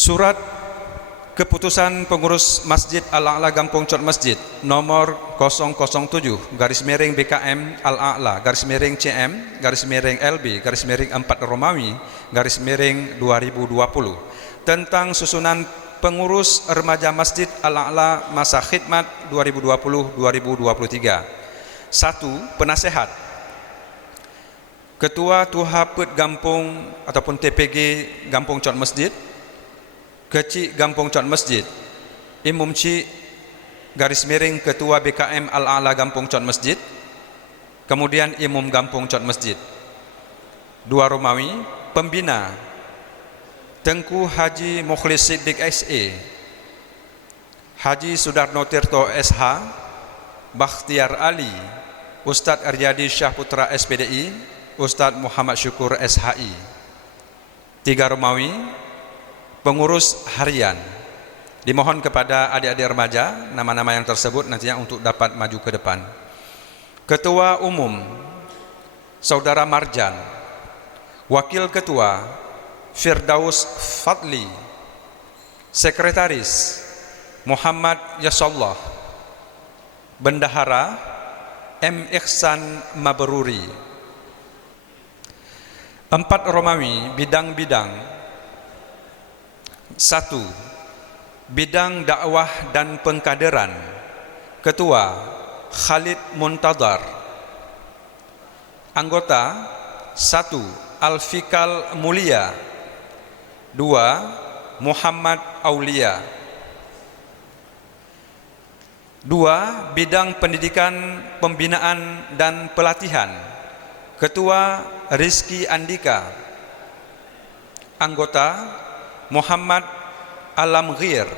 Surat Keputusan Pengurus Masjid Al-A'la Gampong Cot Masjid nomor 007 BKM Al-A'la CM LB 4 Romawi 2020 tentang susunan pengurus remaja Masjid Al-A'la masa khidmat 2020-2023. 1. Penasehat Ketua Tuhapet Gampong ataupun TPG Gampong Cot Masjid, Kecik Gampong Cot Masjid, Imam Cik Ketua BKM Al-A'la Gampong Cot Masjid, kemudian Imam Gampong Cot Masjid. 2 Romawi, Pembina Tengku Haji Mukhlis Siddiq SE, Haji Sudarno Tirto SH, Bakhtiar Ali, Ustadz Aryadi Syah Putra SPDI, Ustadz Muhammad Syukur SHI. 3 Romawi, Pengurus harian. Dimohon kepada adik-adik remaja nama-nama yang tersebut nantinya untuk dapat maju ke depan. Ketua Umum Saudara Marjan, Wakil Ketua Firdaus Fadli, Sekretaris Muhammad Yasallah, Bendahara M. Ihsan Mabruri. 4 Romawi, bidang-bidang. 1. Bidang dakwah dan pengkaderan, Ketua Khalid Muntadhar. Anggota 1. Alfikal Mulia, 2. Muhammad Aulia. 2. Bidang pendidikan, pembinaan dan pelatihan, Ketua Rizki Andika. Anggota Muhammad Alam Ghir.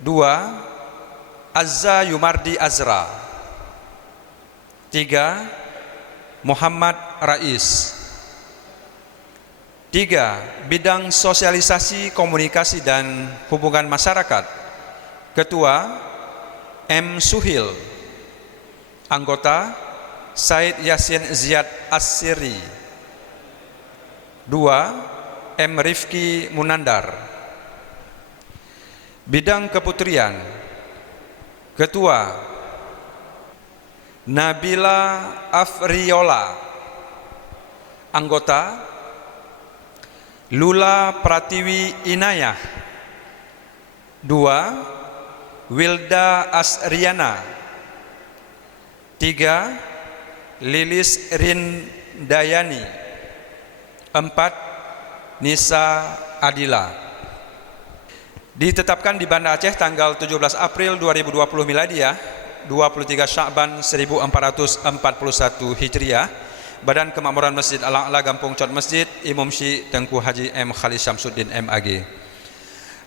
2. Azza Yumardi Azra. 3. Muhammad Rais. 3. Bidang sosialisasi, komunikasi dan hubungan masyarakat, Ketua M. Suhil. Anggota Said Yasin Ziyad As-Siri. 2. M. Rifki Munandar. Bidang keputrian, Ketua Nabila Afriola. Anggota Lula Pratiwi Inayah. 2. Wilda Asriana. 3. Lilis Rindayani. 4. Nisa Adila. Ditetapkan di Banda Aceh tanggal 17 April 2020 Miladiah, 23 Sya'ban 1441 Hijriah, Badan Kemakmuran Masjid Al-A'la Gampong Cot Masjid, Imam Syekh Tengku Haji M. Khalid Syamsuddin MAG.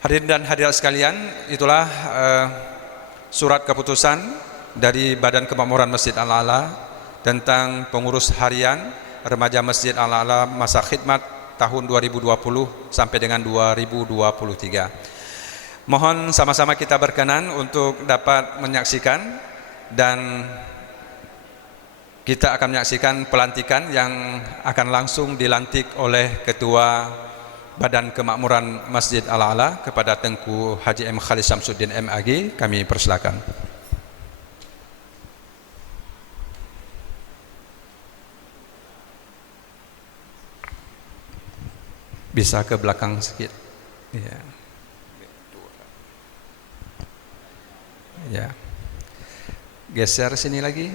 Hadirin dan hadirat sekalian, itulah surat keputusan dari Badan Kemakmuran Masjid Al-A'la tentang pengurus harian remaja Masjid Al-A'la masa khidmat tahun 2020 sampai dengan 2023. Mohon sama-sama kita berkenan untuk dapat menyaksikan, dan kita akan menyaksikan pelantikan yang akan langsung dilantik oleh Ketua Badan Kemakmuran Masjid Al-A'la kepada Tengku Haji M. Khalid Syamsuddin MAG. Kami persilakan. Bisa ke belakang sedikit. Ya. Ya. Geser sini lagi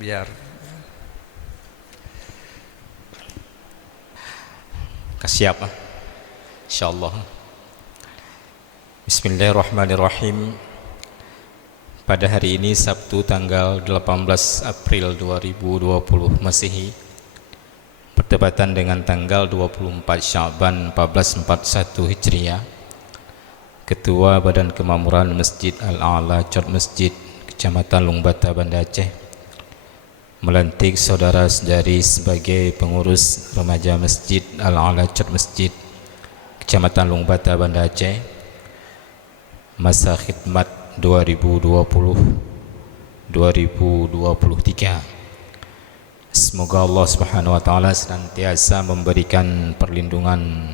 biar. Siap, insyaallah. Bismillahirrahmanirrahim. Pada hari ini Sabtu tanggal 18 April 2020 Masehi, bertepatan dengan tanggal 24 Sya'ban 1441 Hijriah, Ketua Badan Kemakmuran Masjid Al-A'la Cot Masjid, Kecamatan Lungbata, Banda Aceh, melantik saudara-saudari sebagai pengurus remaja Masjid Al-A'la Cot Masjid, Kecamatan Lungbata, Banda Aceh, masa khidmat 2020-2023. Semoga Allah Subhanahu wa taala senantiasa memberikan perlindungan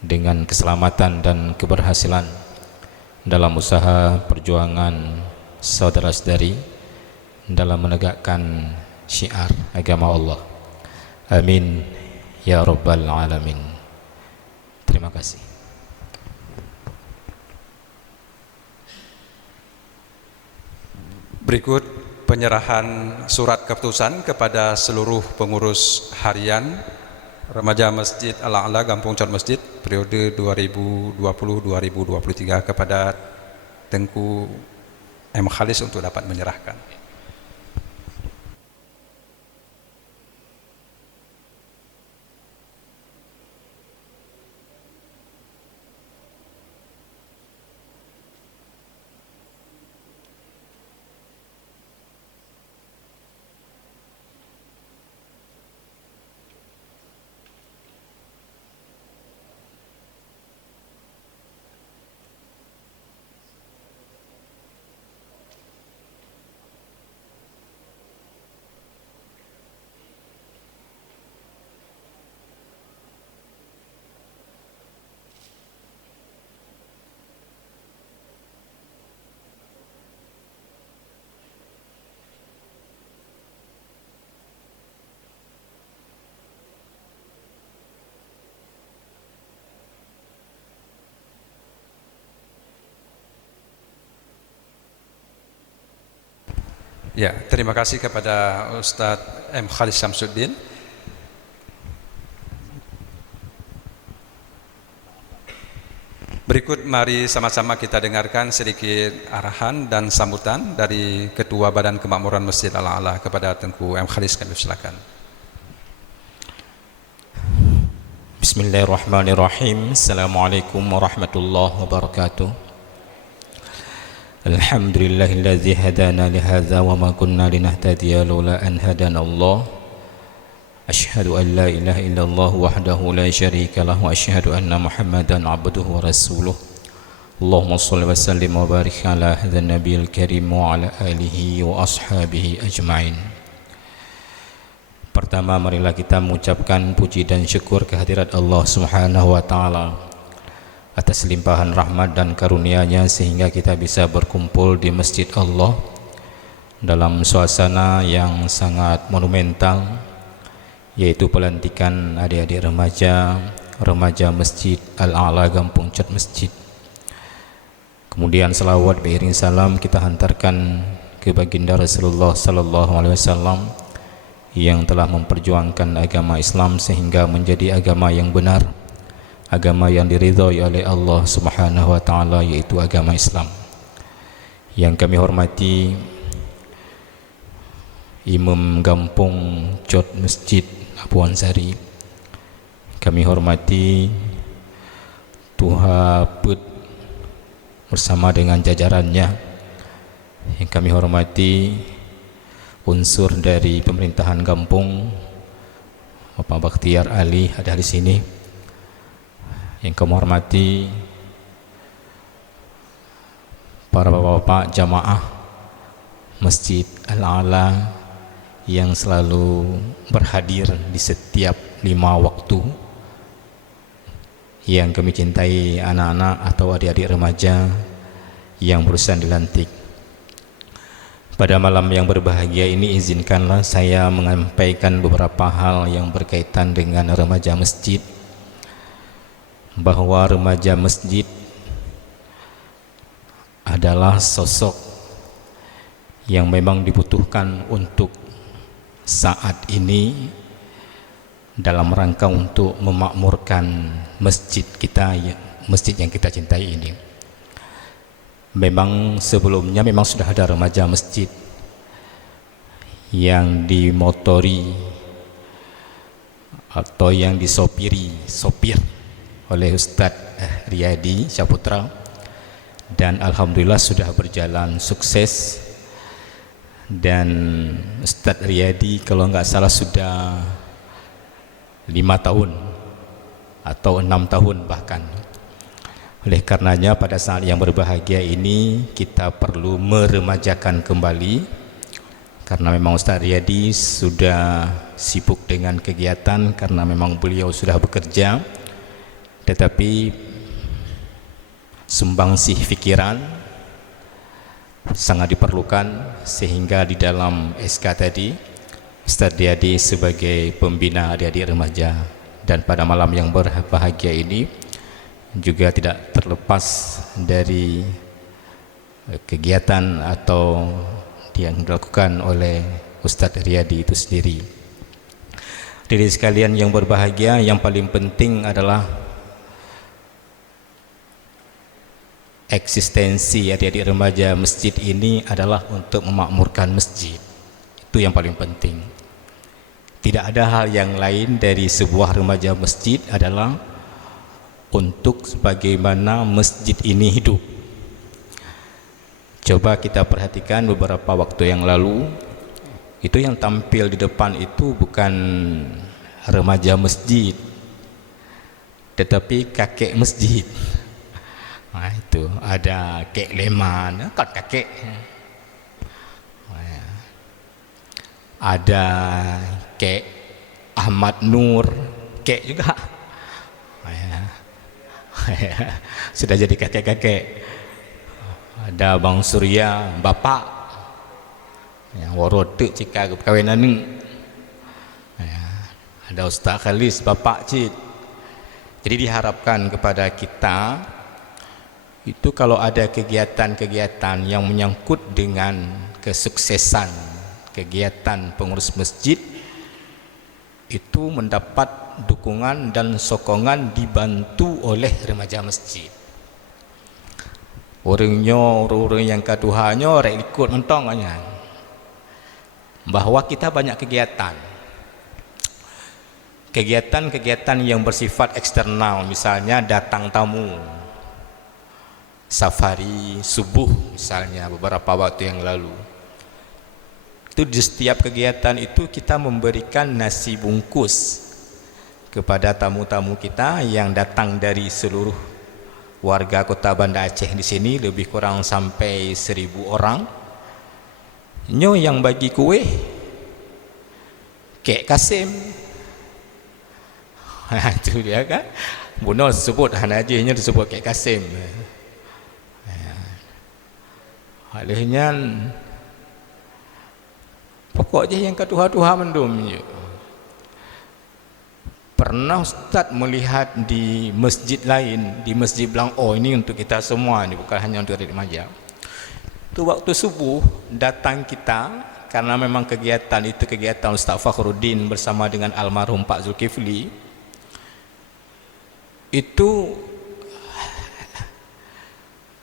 dengan keselamatan dan keberhasilan dalam usaha perjuangan saudara-saudari dalam menegakkan syiar agama Allah. Amin ya rabbal alamin. Terima kasih. Berikut penyerahan surat keputusan kepada seluruh pengurus harian Remaja Masjid Al-A'la Gampung Cot Masjid periode 2020-2023 kepada Tengku M. Khalis untuk dapat menyerahkan. Ya, terima kasih kepada Ustadz M. Khalis Syamsuddin. Berikut mari sama-sama kita dengarkan sedikit arahan dan sambutan dari Ketua Badan Kemakmuran Masjid Al-A'la kepada Tengku M. Khalis. Kami silakan. Bismillahirrahmanirrahim. Assalamualaikum warahmatullahi wabarakatuh. Alhamdulillahilladzi hadana lihadza wa ma kunna linahtadiya laula an hadana Allah. Asyhadu an la ilaha illallah wahdahu la syarika lahu wa asyhadu anna Muhammadan abduhu wa rasuluh. Allahumma shalli wa sallim wa barik ala hadzal nabiyil karim wa ala alihi wa ashabihi ajmain. Pertama, marilah kita mengucapkan puji dan syukur kehadirat Allah Subhanahu wa taala atas limpahan rahmat dan karunia-Nya sehingga kita bisa berkumpul di Masjid Allah dalam suasana yang sangat monumental, yaitu pelantikan adik-adik remaja Masjid Al-A'la Gampung Cot Masjid. Kemudian selawat beriring salam kita hantarkan ke baginda Rasulullah sallallahu alaihi wasallam yang telah memperjuangkan agama Islam sehingga menjadi agama yang benar, agama yang diridhai oleh Allah Subhanahu wa taala, yaitu agama Islam. Yang kami hormati Imam Gampung Cot Masjid Abu Ansari, kami hormati Tuha Put bersama dengan jajarannya, yang kami hormati unsur dari pemerintahan kampung, Bapak Bakhtiar Ali ada di sini. Yang kami hormati para bapak-bapak jamaah Masjid Al-A'la yang selalu berhadir di setiap 5 waktu. Yang kami cintai anak-anak atau adik-adik remaja yang berusaha dilantik. Pada malam yang berbahagia ini, izinkanlah saya menyampaikan beberapa hal yang berkaitan dengan remaja masjid. Bahwa remaja masjid adalah sosok yang memang dibutuhkan untuk saat ini dalam rangka untuk memakmurkan masjid kita, masjid yang kita cintai ini. Memang sebelumnya memang sudah ada remaja masjid yang dimotori atau yang sopir oleh Ustadz Riyadi Syaputra, dan alhamdulillah sudah berjalan sukses. Dan Ustadz Riyadi kalau nggak salah sudah 5 tahun atau 6 tahun bahkan. Oleh karenanya pada saat yang berbahagia ini kita perlu meremajakan kembali, karena memang Ustadz Riyadi sudah sibuk dengan kegiatan, karena memang beliau sudah bekerja tetapi sumbangsih pikiran sangat diperlukan, sehingga di dalam SK tadi Ustaz Riyadi sebagai pembina adik-adik remaja, dan pada malam yang berbahagia ini juga tidak terlepas dari kegiatan atau yang dilakukan oleh Ustaz Riyadi itu sendiri. Diri sekalian yang berbahagia, yang paling penting adalah eksistensi adik-adik remaja masjid ini adalah untuk memakmurkan masjid. Itu yang paling penting. Tidak ada hal yang lain dari sebuah remaja masjid adalah untuk bagaimana masjid ini hidup. Coba kita perhatikan beberapa waktu yang lalu, itu yang tampil di depan itu bukan remaja masjid, tetapi kakek masjid. Nah, itu ada Kek Leman, kan kakek. Ada Kek Ahmad Nur, Kek juga. Sudah jadi kakek-kakek. Ada Bang Surya, bapak. Yang warote cika perkahwinan ni. Ada Ustaz Khalis, bapak cik. Jadi diharapkan kepada kita itu kalau ada kegiatan-kegiatan yang menyangkut dengan kesuksesan kegiatan pengurus masjid, itu mendapat dukungan dan sokongan, dibantu oleh remaja masjid. Orang yang kaduhanya orang ikut mentongnya, bahwa kita banyak kegiatan yang bersifat eksternal, misalnya datang tamu, safari subuh misalnya beberapa waktu yang lalu. Itu di setiap kegiatan itu kita memberikan nasi bungkus kepada tamu-tamu kita yang datang dari seluruh warga kota Banda Aceh di sini, lebih kurang sampai 1000 orang. Nyo yang bagi kue Kek Kasim. Itu dia kan. Buno sebut hanajihnya disebut Kek Kasim. Halihnya pokoknya yang ketuha-tuha mendum je. Pernah Ustaz melihat di masjid lain, di masjid bilang, oh ini untuk kita semua, ini bukan hanya untuk adik remaja. Itu waktu subuh datang kita, karena memang kegiatan itu kegiatan Ustaz Fakhruddin bersama dengan almarhum Pak Zulkifli. Itu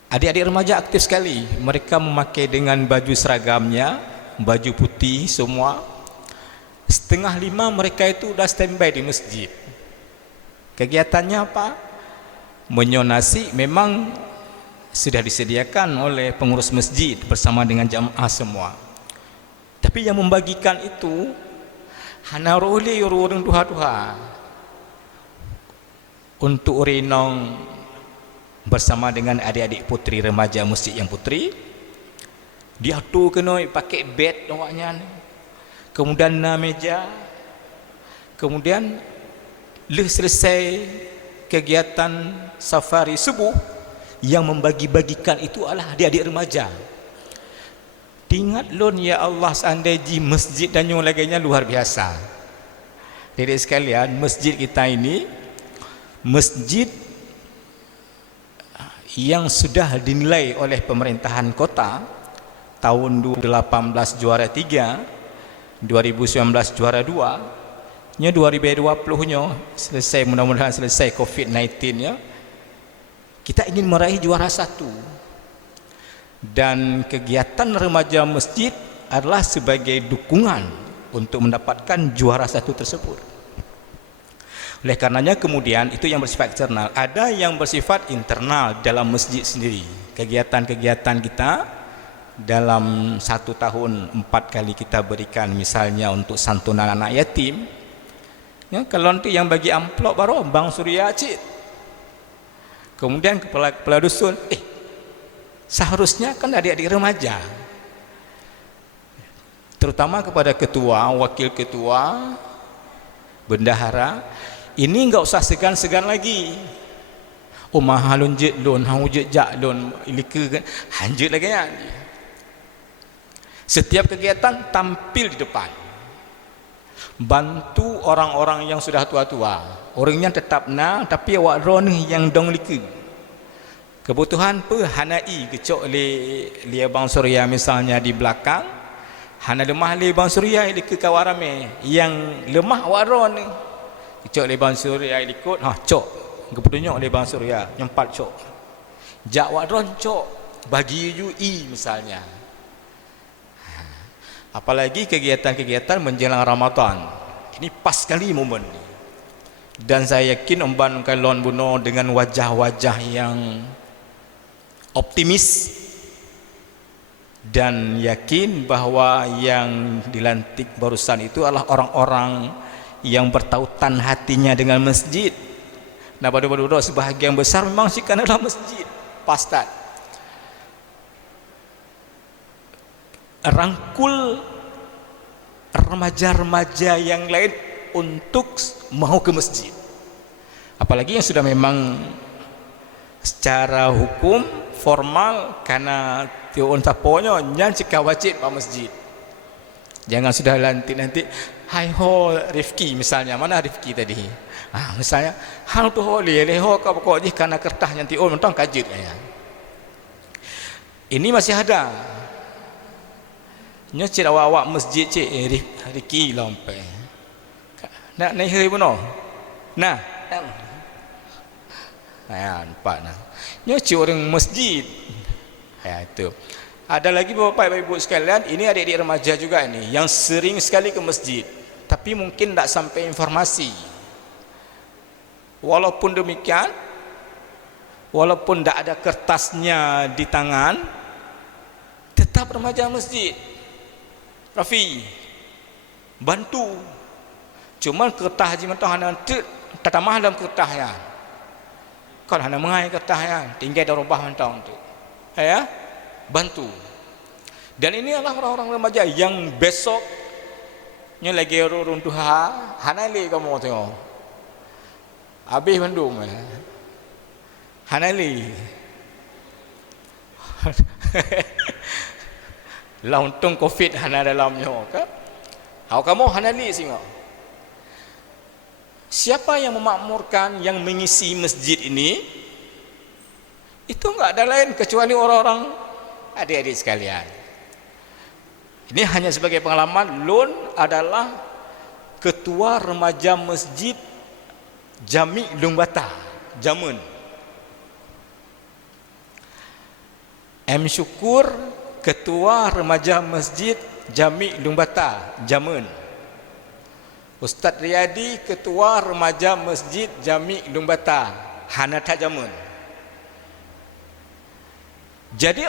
adik-adik remaja aktif sekali. Mereka memakai dengan baju seragamnya, baju putih semua. 4:30 mereka itu sudah standby di masjid. Kegiatannya apa? Menyonasi memang sudah disediakan oleh pengurus masjid bersama dengan jamaah semua. Tapi yang membagikan itu hana roli orang duha-duha. Untuk urinong bersama dengan adik-adik putri remaja masjid yang putri, dia tu kena pakai bed awaknya, kemudian na meja, kemudian selesai kegiatan safari subuh, yang membagi-bagikan itu adalah adik-adik remaja. Ingat lon ya Allah, seandainya masjid dan yang lainnya luar biasa. Jadi sekalian, masjid kita ini masjid yang sudah dinilai oleh pemerintahan kota tahun 2018 juara 3, 2019 juara 2, nya 2020 nya selesai, mudah-mudahan selesai COVID-19 nya, kita ingin meraih juara 1. Dan kegiatan remaja masjid adalah sebagai dukungan untuk mendapatkan juara 1 tersebut. Oleh karenanya kemudian itu yang bersifat eksternal. Ada yang bersifat internal dalam masjid sendiri. Kegiatan-kegiatan kita dalam 1 tahun 4 kali kita berikan, misalnya untuk santunan anak yatim ya, kalau nanti yang bagi amplop baru Bang Surya Cik, kemudian kepala dusun, seharusnya kan adik-adik remaja, terutama kepada ketua, wakil ketua, bendahara, ini enggak usah segan-segan lagi. Halun je lon, hang je jak lon, ilika kan. Hanjut lagi ya. Setiap kegiatan tampil di depan. Bantu orang-orang yang sudah tua-tua. Orangnya tetap tapi awak ron ni yang dong lika. Kebutuhan hanai kecok li Abang Surya misalnya di belakang. Hana lemah li Abang Surya lika kawarame. Yang lemah awak ron ni. Kecok li Abang Surya ikut, cok. Kebutuhannya oleh Abang Surya nyempat cok. Jak awak ron cok. Bagi UI misalnya. Apalagi kegiatan-kegiatan menjelang Ramadan. Ini pas sekali momen ni. Dan saya yakin Umban Kailon Buno dengan wajah-wajah yang optimis dan yakin bahawa yang dilantik barusan itu adalah orang-orang yang bertautan hatinya dengan masjid. Nah, pada sebahagian besar memang sikan adalah masjid. Pastad. Rangkul remaja-remaja yang lain untuk mau ke masjid. Apalagi yang sudah memang secara hukum formal karena tiun taponya nyan cika wajib ke masjid. Jangan sudah nanti hai ho Rifki misalnya, mana Rifki tadi? Misalnya hal tu ho leho ka pokok je karena kertas yang tiun mentang kajit ya. Ini masih ada. Nya cik awak masjid cik Rifki lompe. Nak naik hari pun nah nampak nah. Nya cik orang masjid. Ya itu. Ada lagi bapak ibu sekalian, ini adik-adik remaja juga ini yang sering sekali ke masjid, tapi mungkin tak sampai informasi. Walaupun demikian, walaupun tak ada kertasnya di tangan, tetap remaja masjid. Rafi bantu. Cuma kertas haji mentah hana tatamah dalam kertasnya. Kan hana mengai kertasnya, tinggal dah rubah mentah tu. Ya, bantu. Dan ini adalah orang-orang remaja yang besoknya lagi runtuha, hana li kamu tengok. Habis mendung. Hana li. Lah untung Covid hana dalamnya kan. Hau kamu hana li singo. Siapa yang memakmurkan, yang mengisi masjid ini? Itu enggak ada lain kecuali orang-orang adik-adik sekalian. Ini hanya sebagai pengalaman, Lun adalah ketua remaja masjid Jami Lungbata, Jamun. M Syukur ketua remaja masjid Jami Lungbata, Jamun. Ustaz Riyadi ketua remaja masjid Jami Lungbata, Hanata Jamun. Jadi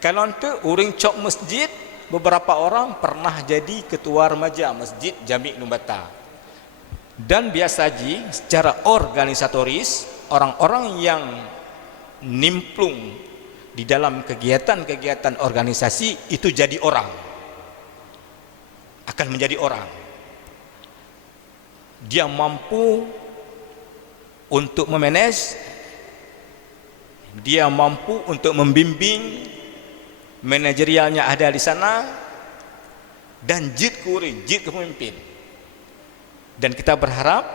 kalau tu uring cok masjid, beberapa orang pernah jadi ketua remaja masjid Jami Lungbata. Dan biasa ji secara organisatoris, orang-orang yang nimplung di dalam kegiatan-kegiatan organisasi itu jadi orang, akan menjadi orang. Dia mampu untuk memanage, dia mampu untuk membimbing, manajerialnya ada di sana, dan jid kuring, jid kepemimpin. Dan kita berharap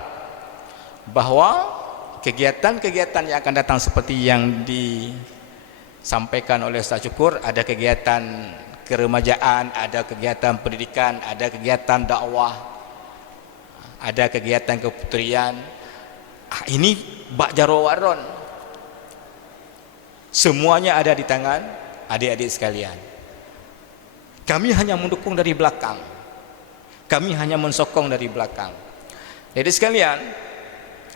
bahwa kegiatan-kegiatan yang akan datang seperti yang disampaikan oleh Ustaz Syukur, ada kegiatan keremajaan, ada kegiatan pendidikan, ada kegiatan dakwah, ada kegiatan keputrian. Ini bak jaro waron. Semuanya ada di tangan adik-adik sekalian. Kami hanya mendukung dari belakang. Kami hanya mensokong dari belakang. Jadi sekalian,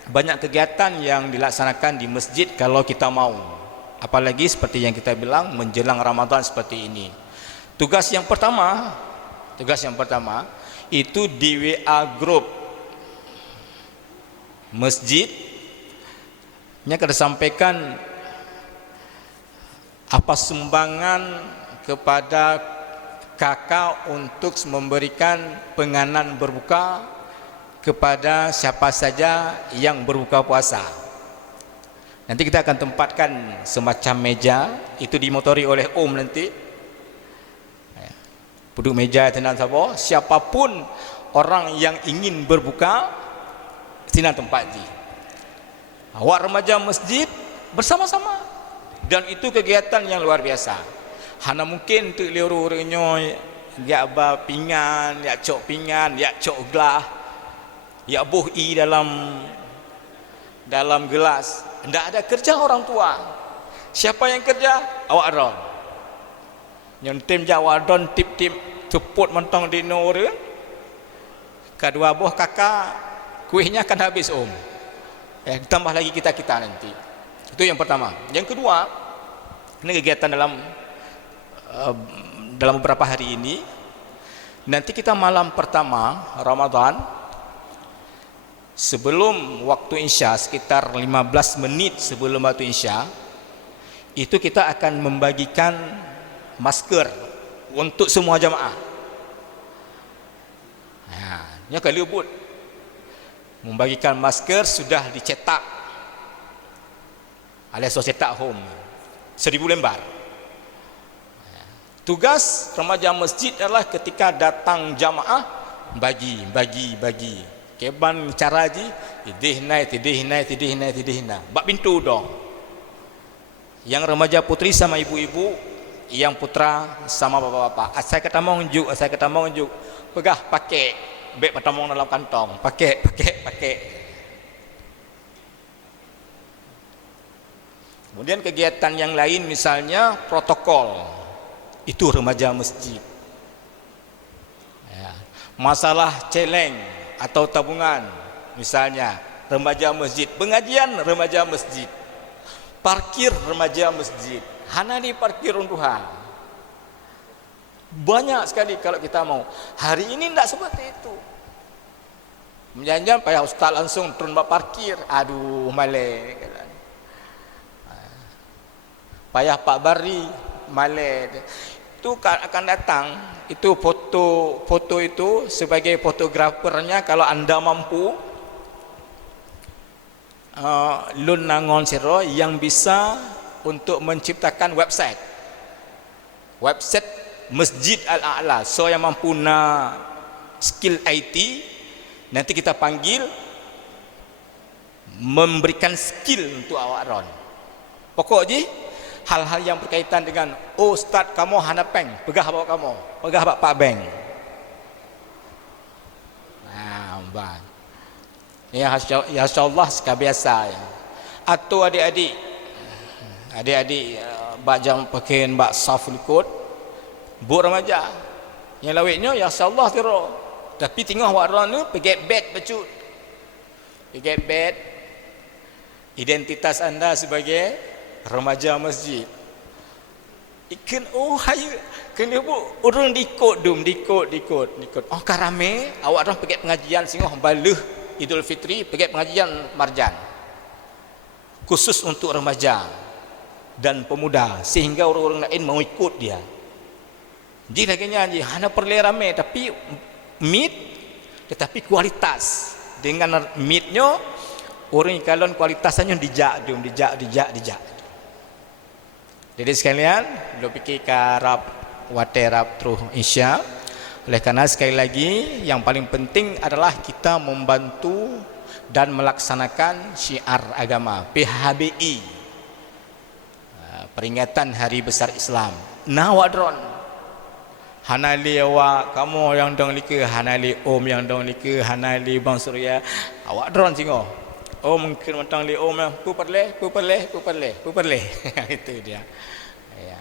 banyak kegiatan yang dilaksanakan di masjid kalau kita mau. Apalagi seperti yang kita bilang menjelang Ramadan seperti ini. Tugas yang pertama itu di WA group masjid nya kita sampaikan apa sumbangan kepada kakak untuk memberikan penganan berbuka kepada siapa saja yang berbuka puasa. Nanti kita akan tempatkan semacam meja, itu dimotori oleh Om nanti. Duduk meja tenang sabar, siapapun orang yang ingin berbuka sini tempat ji. Awak remaja masjid bersama-sama, dan itu kegiatan yang luar biasa. Hana mungkin tu liuru-liurunya ya ba pingan, ya cok pingan, ya cok gelas, ya buh i dalam gelas. Tidak ada kerja orang tua. Siapa yang kerja? Awak ron. Yang tim Jawa don tip-tip ceput mentong di nur. Kedua buah kakak kuihnya akan habis Om. Ditambah lagi kita nanti. Itu yang pertama. Yang kedua, ini kegiatan dalam beberapa hari ini. Nanti kita malam pertama Ramadan, sebelum waktu Isya, sekitar 15 menit sebelum waktu Isya, itu kita akan membagikan masker untuk semua jamaah. Ini kali ubud. Membagikan masker sudah dicetak alias cetak home 1000 lembar. Tugas remaja masjid adalah ketika datang jamaah bagi. Keban cara ji tidih naik. Bak pintu dong. Yang remaja putri sama ibu-ibu, yang putra sama bapak-bapak. Saya kata mau unjuk. Pegah pakai beg patamong dalam kantong. Pakai. Kemudian kegiatan yang lain misalnya protokol. Itu remaja masjid. Masalah celeng atau tabungan, misalnya remaja masjid, pengajian remaja masjid, parkir remaja masjid, hanani parkir unduhan. Banyak sekali kalau kita mau. Hari ini tidak seperti itu. Menjanjikan payah ustaz langsung turun bak parkir, aduh malai. Payah Pak Bari malai. Itu akan datang, itu foto itu sebagai fotografernya, kalau anda mampu lun nangon siro yang bisa untuk menciptakan website Masjid Al-A'la. So yang mampu na skill IT, nanti kita panggil memberikan skill untuk awak ron. Pokok je hal-hal yang berkaitan dengan ustaz kamu hana peng, pegah bawa kamu, pegah bawa Pak Beng. Bang. Ya insyaallah sekabiasa ya. Atau adik-adik bak jam pakai bak saful kod bu remaja. Yang lawitnya ya insyaallah tiro. Tapi tengah waran tu pergi bed becut. Pergi bed identitas anda sebagai remaja masjid. Ikan hayu kena bu orang dikot. Oh karame awak orang pergi pengajian singoh baluh Idul Fitri, pergi pengajian marjan. Khusus untuk remaja dan pemuda sehingga orang-orang lain mau ikut dia. Jadi laganya hanya perlu rame tapi meet tetapi kualitas. Dengan meetnya orang kalon kualitasnya dijak. Jadi sekalian, lo fikir karab waterap terus Isya. Oleh karena sekali lagi yang paling penting adalah kita membantu dan melaksanakan syiar agama PHBI, peringatan Hari Besar Islam. Nawadron hanali awak kamu yang dong lika, hanali om yang dong lika, hanali bang Surya awak dron singo. Oh mungkin mentang li om pu perleh itu dia ya.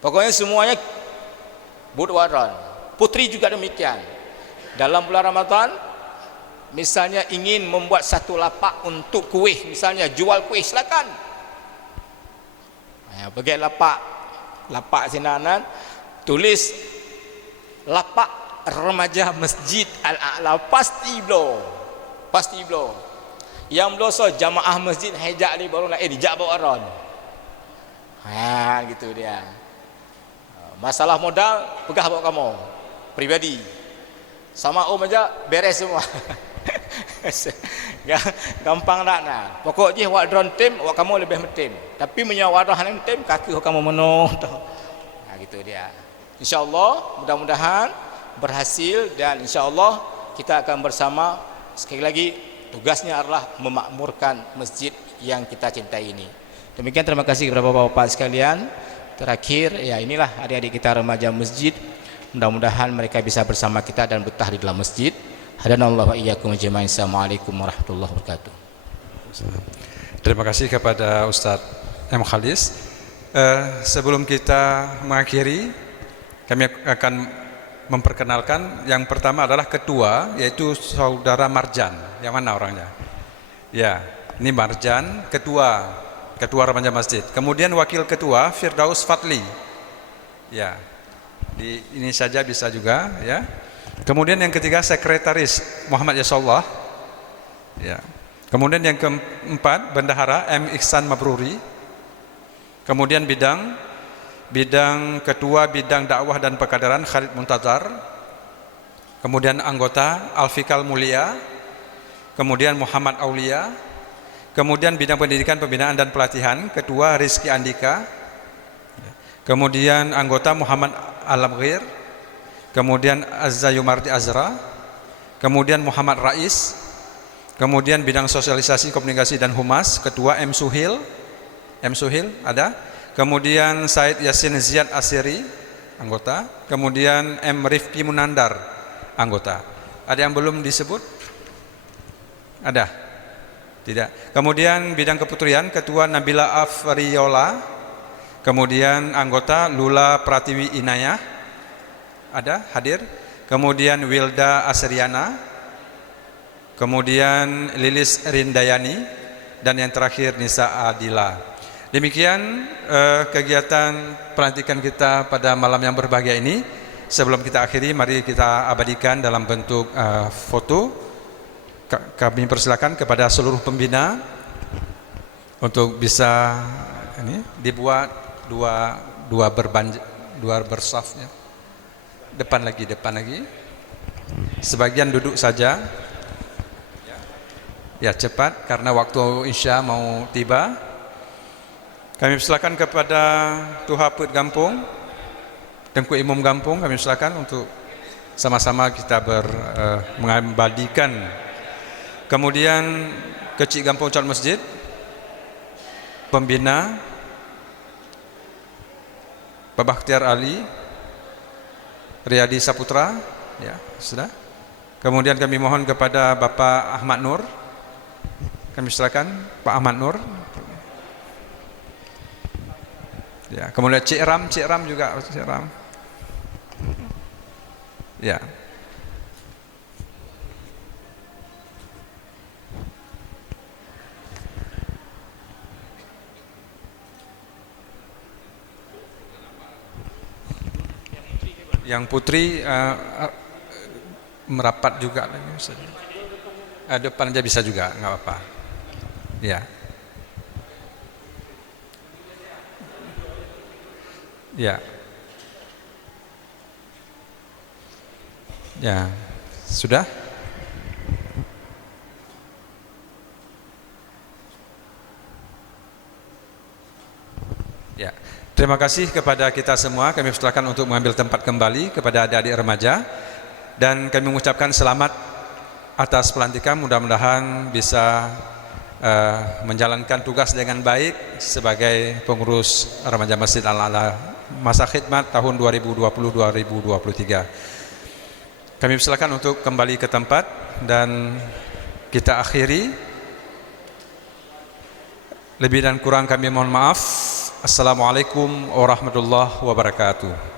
Pokoknya semuanya buat waran. Putri juga demikian. Dalam bulan Ramadan misalnya ingin membuat satu lapak untuk kuih, misalnya jual kuih, silakan ya, pergi lapak sinanan tulis lapak remaja Masjid Al-A'la, pasti blow. Yang bloso jamaah masjid hejak ni baru nak dijak bawa ron. Gitu dia. Masalah modal pegah bawa kamu pribadi. Sama om aja beres semua. Gampang tak nah. Pokok je wak drone tim, wak kamu lebih metim. Tapi punya wadah yang tim kaki kamu menuh tu. Nah gitu dia. Insya-Allah mudah-mudahan berhasil dan insya-Allah kita akan bersama sekali lagi tugasnya adalah memakmurkan masjid yang kita cintai ini. Demikian, terima kasih kepada bapak-bapak sekalian. Terakhir ya inilah adik-adik kita remaja masjid. Mudah-mudahan mereka bisa bersama kita dan betah di dalam masjid. Hadanallahu wa iyyakum ajmain. Assalamualaikum warahmatullahi wabarakatuh. Terima kasih kepada Ustadz M. Khalis. Sebelum kita mengakhiri, kami akan memperkenalkan yang pertama adalah ketua, yaitu saudara Marjan. Yang mana orangnya? Ya, ini Marjan, ketua remaja masjid. Kemudian wakil ketua Firdaus Fadli. Ya, ini saja bisa juga. Ya. Kemudian yang ketiga sekretaris Muhammad Yasullah. Ya. Kemudian yang keempat bendahara M. Ihsan Mabruri. Kemudian bidang ketua bidang dakwah dan pekaderan Khalid Muntazar. Kemudian anggota Alfikal Mulia. Kemudian Muhammad Aulia. Kemudian bidang pendidikan, pembinaan dan pelatihan ketua Rizky Andika. Kemudian anggota Muhammad Alamghir. Kemudian Azza Yumardi Azra. Kemudian Muhammad Rais. Kemudian bidang sosialisasi, komunikasi dan humas ketua M. Suhil ada. Kemudian Said Yasin Ziyad Asiri anggota. Kemudian M. Rifki Munandar anggota. Ada yang belum disebut? Ada? Tidak. Kemudian bidang keputrian ketua Nabila Afriola. Kemudian anggota Lula Pratiwi Inayah ada hadir. Kemudian Wilda Asriana. Kemudian Lilis Rindayani dan yang terakhir Nisa Adila. Demikian kegiatan pelantikan kita pada malam yang berbahagia ini. Sebelum kita akhiri, mari kita abadikan dalam bentuk foto. Kami persilakan kepada seluruh pembina untuk bisa ini dibuat dua bersafnya. Depan lagi. Sebagian duduk saja. Ya cepat karena waktu Isya mau tiba. Kami persilakan kepada Tuha Put Gampung, Tengku Imam Gampung, kami persilakan untuk sama-sama kita mengabadikan. Kemudian Kecik Gampung Cat Masjid, pembina Pak Bakhtiar Ali, Riyadi Saputra, ya sudah. Kemudian kami mohon kepada Bapak Ahmad Nur, kami silakan Pak Ahmad Nur. Ya, kemudian Cik Ram juga, Cik Ram. Ya. Yang putri merapat juga lagi. Depan aja bisa juga, nggak apa-apa. Ya. Ya. Ya. Sudah? Ya. Terima kasih kepada kita semua. Kami persilakan untuk mengambil tempat kembali kepada adik-adik remaja dan kami mengucapkan selamat atas pelantikan. Mudah-mudahan bisa menjalankan tugas dengan baik sebagai pengurus remaja Masjid Al-A'la masa khidmat tahun 2020-2023. Kami persilakan untuk kembali ke tempat dan kita akhiri. Lebih dan kurang kami mohon maaf. Assalamualaikum warahmatullahi wabarakatuh.